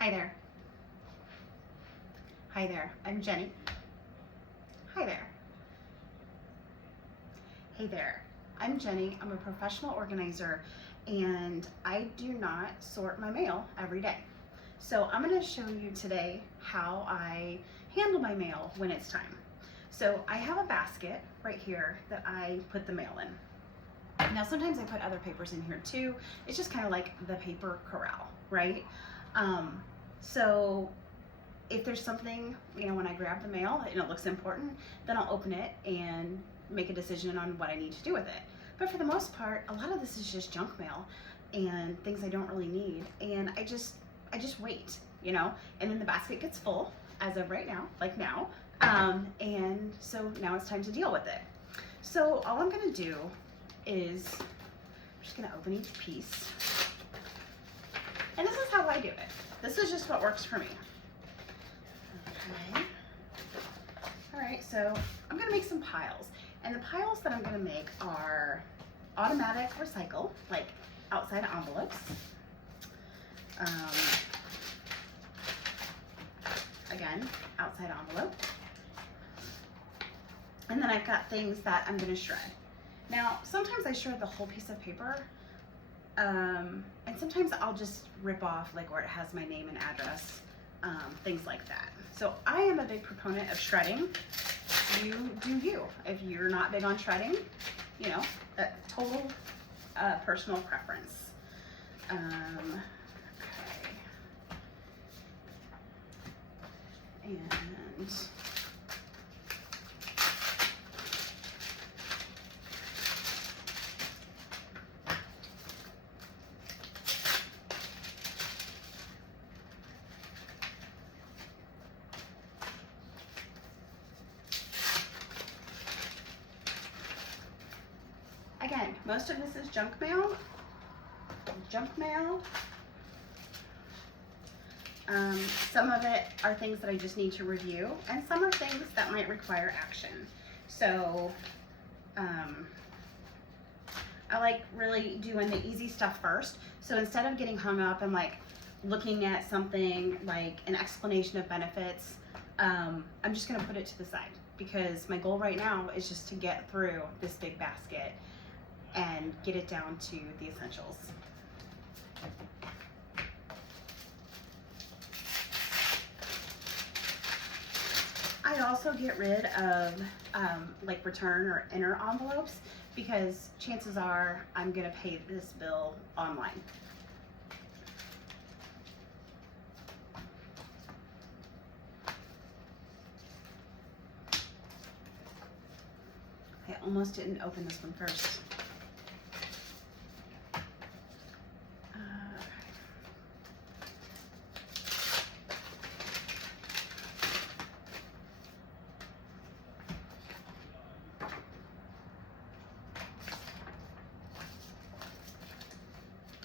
Hi there. Hi there, I'm Jenny. Hi there. Hey there, I'm Jenny. I'm a professional organizer and I do not sort my mail every day. So I'm going to show you today how I handle my mail when it's time. So I have a basket right here that I put the mail in. Now sometimes I put other papers in here too. It's just kind of like the paper corral, right? So if there's something, when I grab the mail and it looks important, then I'll open it and make a decision on what I need to do with it. But for the most part, a lot of this is just junk mail and things I don't really need. And I just wait, and then the basket gets full as of right now, like now. And so now it's time to deal with it. So all I'm gonna do is, I'm just gonna open each piece. And this is how I do it. This is just what works for me. Okay. All right, so I'm gonna make some piles. And the piles that I'm gonna make are automatic recycle, like outside envelopes. Again, outside envelope. And then I've got things that I'm gonna shred. Now, sometimes I shred the whole piece of paper, and sometimes I'll just rip off like where it has my name and address, things like that. So I am a big proponent of shredding. You do you. If you're not big on shredding, total personal preference. Okay. And again, most of this is junk mail. Some of it are things that I just need to review, and some are things that might require action. So I like really doing the easy stuff first. So instead of getting hung up and like looking at something like an explanation of benefits, I'm just gonna put it to the side because my goal right now is just to get through this big basket and get it down to the essentials. I also get rid of like return or enter envelopes because chances are I'm gonna pay this bill online. I almost didn't open this one first.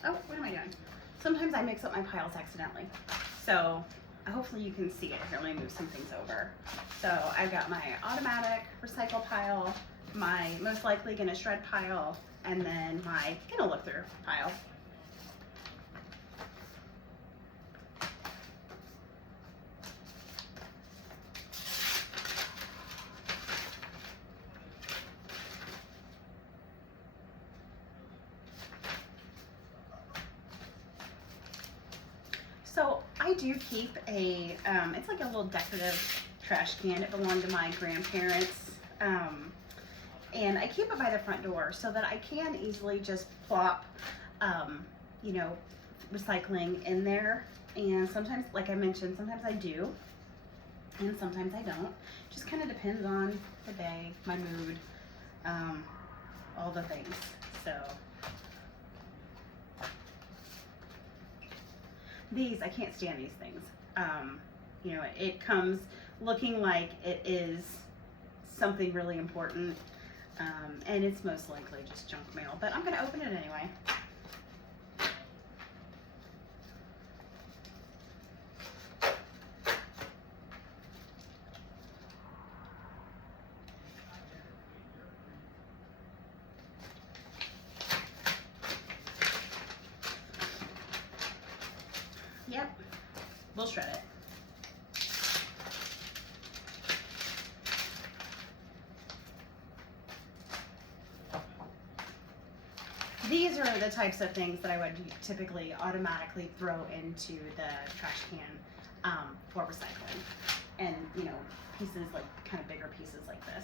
Oh, what am I doing? Sometimes I mix up my piles accidentally. So hopefully you can see it. Here, let me move some things over. So I've got my automatic recycle pile, my most likely gonna shred pile, and then my gonna look through pile. So I do keep a, it's like a little decorative trash can. It belonged to my grandparents. And I keep it by the front door so that I can easily just plop, recycling in there. And sometimes, like I mentioned, sometimes I do, and sometimes I don't. Just kind of depends on the day, my mood, all the things. So these, I can't stand these things. It comes looking like it is something really important, and it's most likely just junk mail, but I'm gonna open it anyway. Yep. we'll shred it. These are the types of things that I would typically automatically throw into the trash can for recycling. And, you know, pieces like kind of bigger pieces like this.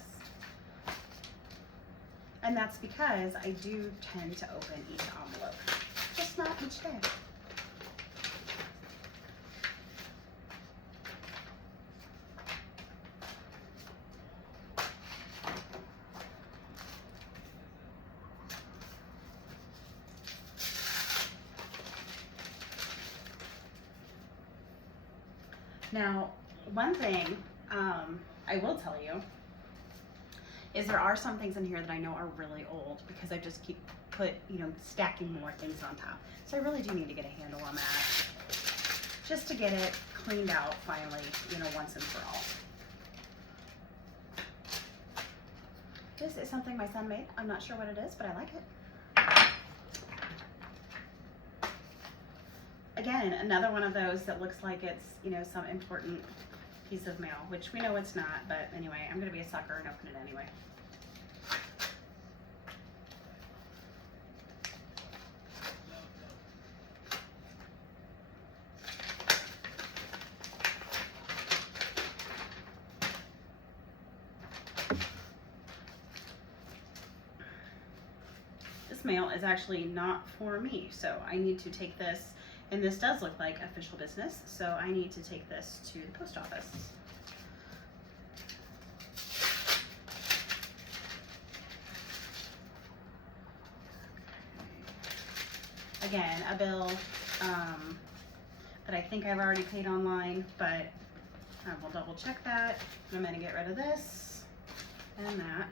And that's because I do tend to open each envelope, just not each day. Now, one thing I will tell you is there are some things in here that I know are really old because I just keep stacking more things on top. So I really do need to get a handle on that just to get it cleaned out finally, once and for all. This is something my son made. I'm not sure what it is, but I like it. Again, another one of those that looks like it's, some important piece of mail, which we know it's not, but anyway, I'm gonna be a sucker and open it anyway. This mail is actually not for me, so I need to take this. And this does look like official business, so I need to take this to the post office. Again, a bill that I think I've already paid online, but I will double check that. I'm gonna get rid of this and that.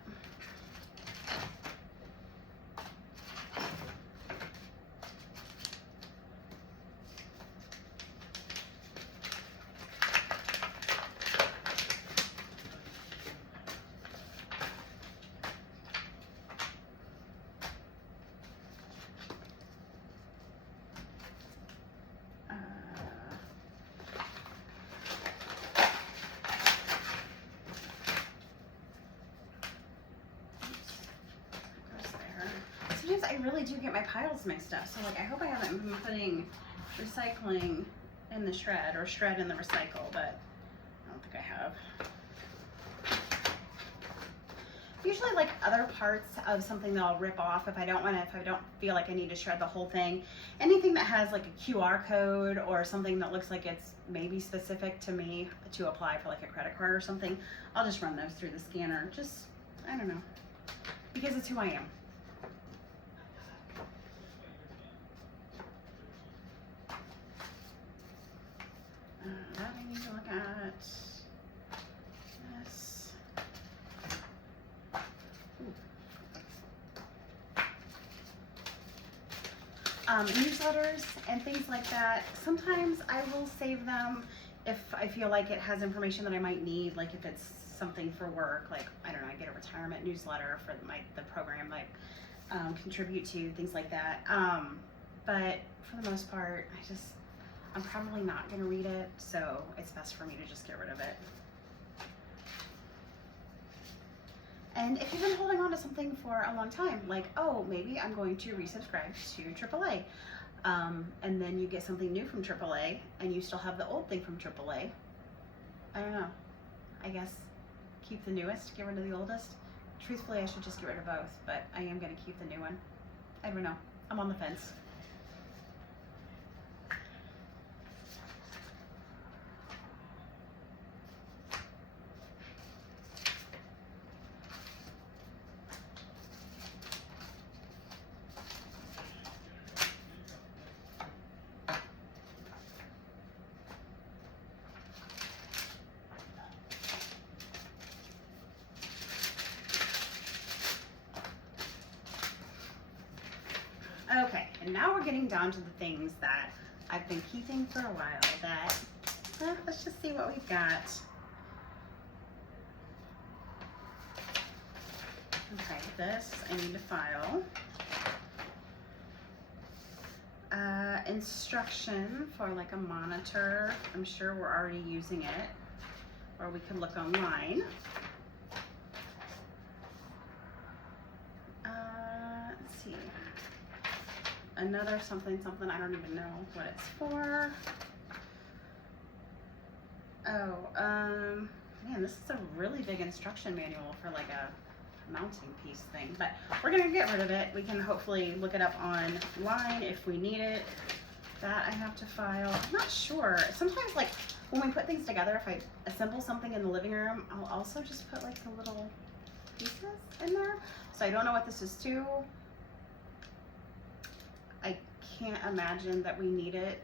Sometimes I really do get my piles mixed up. So I hope I haven't been putting recycling in the shred or shred in the recycle, but I don't think I have. Usually other parts of something that I'll rip off if I don't feel like I need to shred the whole thing. Anything that has a QR code or something that looks like it's maybe specific to me to apply for a credit card or something, I'll just run those through the scanner. Just, I don't know, because it's who I am. That I need to look at. This. Newsletters and things like that. Sometimes I will save them if I feel like it has information that I might need, like if it's something for work, I don't know, I get a retirement newsletter for the program I contribute to, things like that. But for the most part, I'm probably not going to read it, so it's best for me to just get rid of it. And if you've been holding on to something for a long time, oh, maybe I'm going to resubscribe to AAA, and then you get something new from AAA, and you still have the old thing from AAA, I don't know. I guess keep the newest, get rid of the oldest. Truthfully, I should just get rid of both, but I am going to keep the new one. I don't know. I'm on the fence. Okay, and now we're getting down to the things that I've been keeping for a while that, let's just see what we've got. Okay, this I need to file. instruction for like a monitor. I'm sure we're already using it, or we could look online. Let's see. Another something, I don't even know what it's for. Oh, man, this is a really big instruction manual for like a mounting piece thing, but we're gonna get rid of it. We can hopefully look it up online if we need it. That I have to file. I'm not sure. Sometimes like when we put things together, if I assemble something in the living room, I'll also just put like the little pieces in there. So I don't know what this is to. I can't imagine that we need it.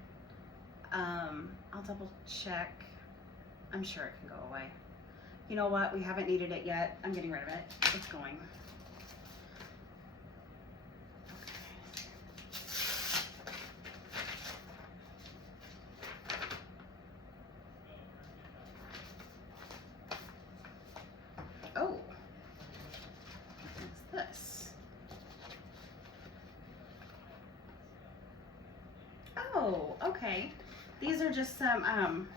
I'll double check. I'm sure it can go away. You know what? We haven't needed it yet. I'm getting rid of it. It's going. Oh, what's this? Oh, okay. These are just some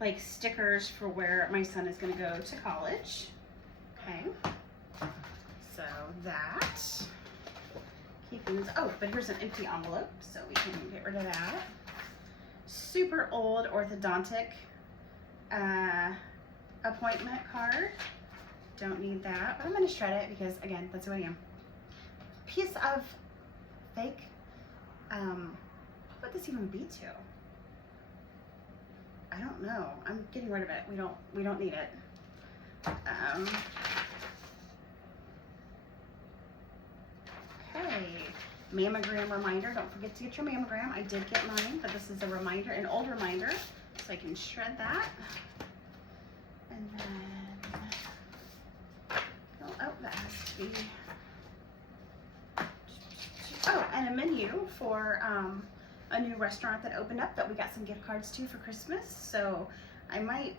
like stickers for where my son is going to go to college. Okay, so that, keeping this, oh, but here's an empty envelope, so we can get rid of that. Super old orthodontic appointment card. Don't need that, but I'm going to shred it because, again, that's who I am. Piece of fake, what would this even be to? I don't know. I'm getting rid of it. We don't need it. Okay. Mammogram reminder. Don't forget to get your mammogram. I did get mine, but this is a reminder, an old reminder, so I can shred that. And then, oh, that has to be. Oh, and a menu for a new restaurant that opened up that we got some gift cards to for Christmas. So I might,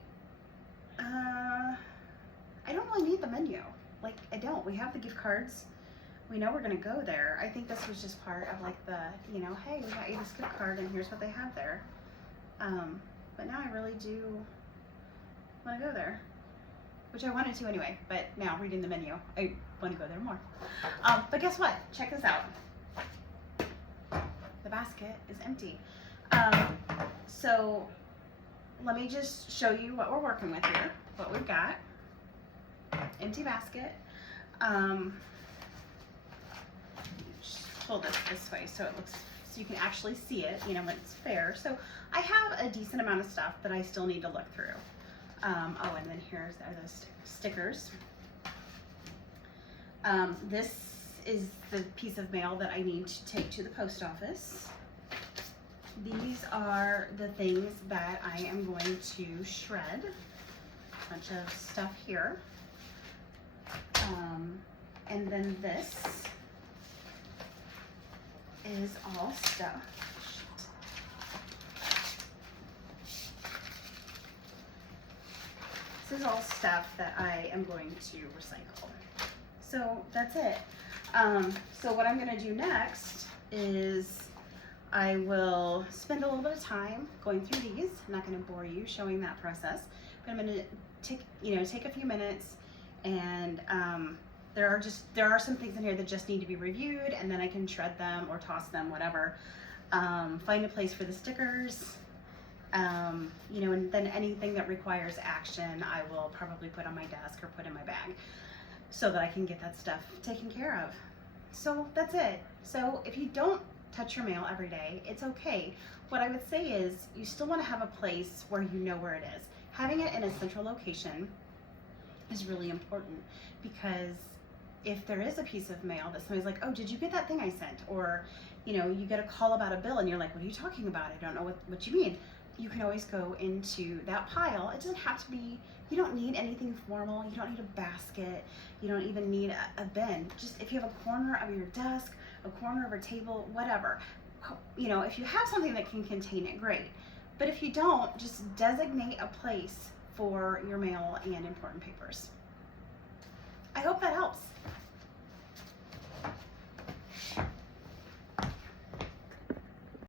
I don't really need the menu. Like, I don't. We have the gift cards. We know we're going to go there. I think this was just part of like the, you know, hey, we got you this gift card and here's what they have there. But now I really do want to go there, which I wanted to anyway, but now reading the menu, I want to go there more. But guess what? Check this out. The basket is empty. So let me just show you what we're working with here, what we've got. Empty basket. Just pull this way so it looks, so you can actually see it, you know, when it's fair. So I have a decent amount of stuff that I still need to look through. Oh, and then here's those stickers. This is the piece of mail that I need to take to the post office. These are the things that I am going to shred. A bunch of stuff here. And then this is all stuff. This is all stuff that I am going to recycle. So that's it. So what I'm going to do next is I will spend a little bit of time going through these. I'm not going to bore you showing that process, but I'm going to take a few minutes, and there are some things in here that just need to be reviewed, and then I can shred them or toss them, whatever. Find a place for the stickers, you know, and then anything that requires action, I will probably put on my desk or put in my bag, so that I can get that stuff taken care of. So that's it. So if you don't touch your mail every day, it's okay. What I would say is you still want to have a place where you know where it is. Having it in a central location is really important, because if there is a piece of mail that somebody's like, oh, did you get that thing I sent? Or, you know, you get a call about a bill and you're like, what are you talking about? I don't know what you mean. You can always go into that pile. It doesn't have to be, you don't need anything formal. You don't need a basket. You don't even need a bin. Just if you have a corner of your desk, a corner of a table, whatever. You know, if you have something that can contain it, great. But if you don't, just designate a place for your mail and important papers. I hope that helps.